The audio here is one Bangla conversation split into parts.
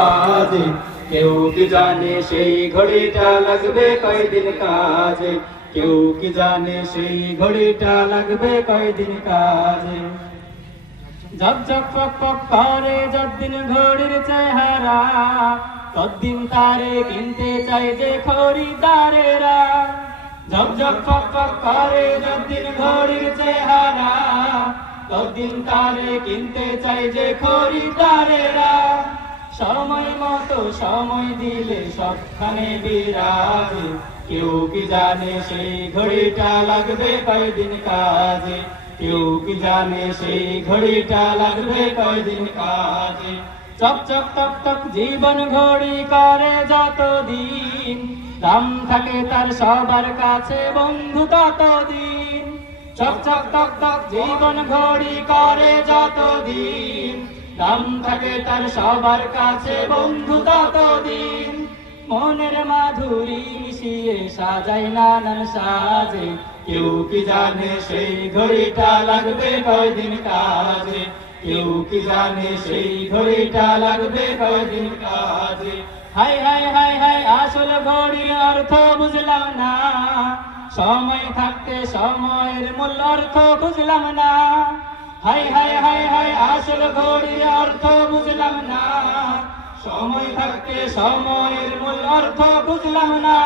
কাজে, কেউ কি জানে সেই ঘড়িটা লাগবে কয়দিন কাজে, কেউ কি জানে সেই ঘড়িটা লাগবে কয়দিন কাজে। ঝক ঝক পক পক করে যতদিন ঘড়ির চেহারা, ততদিন তারে কিনতে চাই যে খরিদারেরা। ঝক ঝক পক পক করে যতদিন ঘড়ির চেহারা, ততদিন তারে কিনতে চাই যে খরিদারেরা। সময় মতো সময় দিলে সবখানে বিরাজে, কেউ কি জানে সেই ঘড়িটা লাগবে কয়দিন কাজে, কেউ কি জানে সেই ঘড়িটা লাগবে কয়দিন কাজে। চক চক টক টক জীবন ঘড়ি করে যতদিন, দাম থাকে তার সবার কাছে বন্ধু ততদিন। চক চক টক টক জীবন ঘড়ি করে যতদিন, দাম থাকে তার সবার কাছে বন্ধু ততদিন। মনের মাধুরী মিশিয়ে সাজাই নানান সাজে, কেউ কি জানে সেই ঘড়িটা লাগবে কয়দিন কাজে, কেউ কি জানে সেই ঘড়িটা লাগবে কয়দিন কাজে। হাই হাই হাই হাই আসল ঘড়ির অর্থ বুঝলাম না, সময় থাকতে সময়ের মূল অর্থ বুঝলাম না। হাই হাই হাই হাই আসল ঘড়ির অর্থ বুঝলাম না, সময় থাকতে সময়ের মূল অর্থ বুঝলাম না।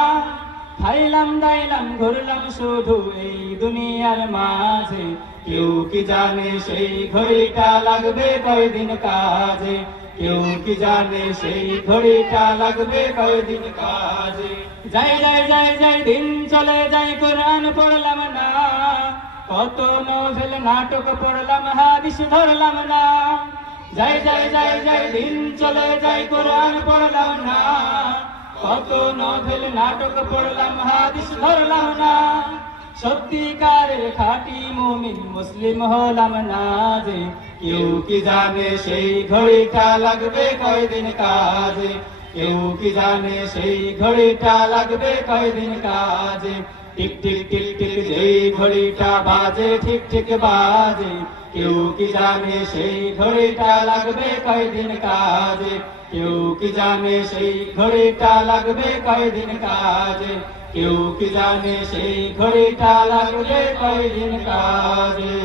খাইলাম দাইলাম ঘুরলাম শুধু এই দুনিয়ার মাঝে, কেউ কি জানে সেই ঘড়িটা লাগবে কয়দিন কাজে, কেউ কি জানে সেই ঘড়িটা লাগবে কয়দিন কাজে। যাই যাই যাই যাই দিন চলে যাই কোরআন পড়লাম না, কত নোভেল নাটক পড়লাম হাদিস ধরলাম না। যাই যাই যাই যাই দিন চলে যাই কোরআন পড়লাম না, কত নোভেল নাটক পড়লাম হাদিস ধরলাম না। সত্যিকারের খাঁটি মুমিন মুসলিম হলাম না যে, কেউ কি জানে সেই ঘড়িটা লাগবে কয়দিন কাজে, কেউ কি জানে সেই ঘড়িটা লাগবে কয়দিন কাজে। টিক টিক টিক টিক যেই ঘড়িটা বাজে ঠিক ঠিক বাজে, কেউ কি জানে সেই ঘড়িটা লাগবে কয়দিন কাজে, কেউ কি জানে সেই ঘড়িটা লাগবে কয়দিন কাজে, কেউ কি জানে সেই ঘড়িটা লাগবে কয়দিন কাজে।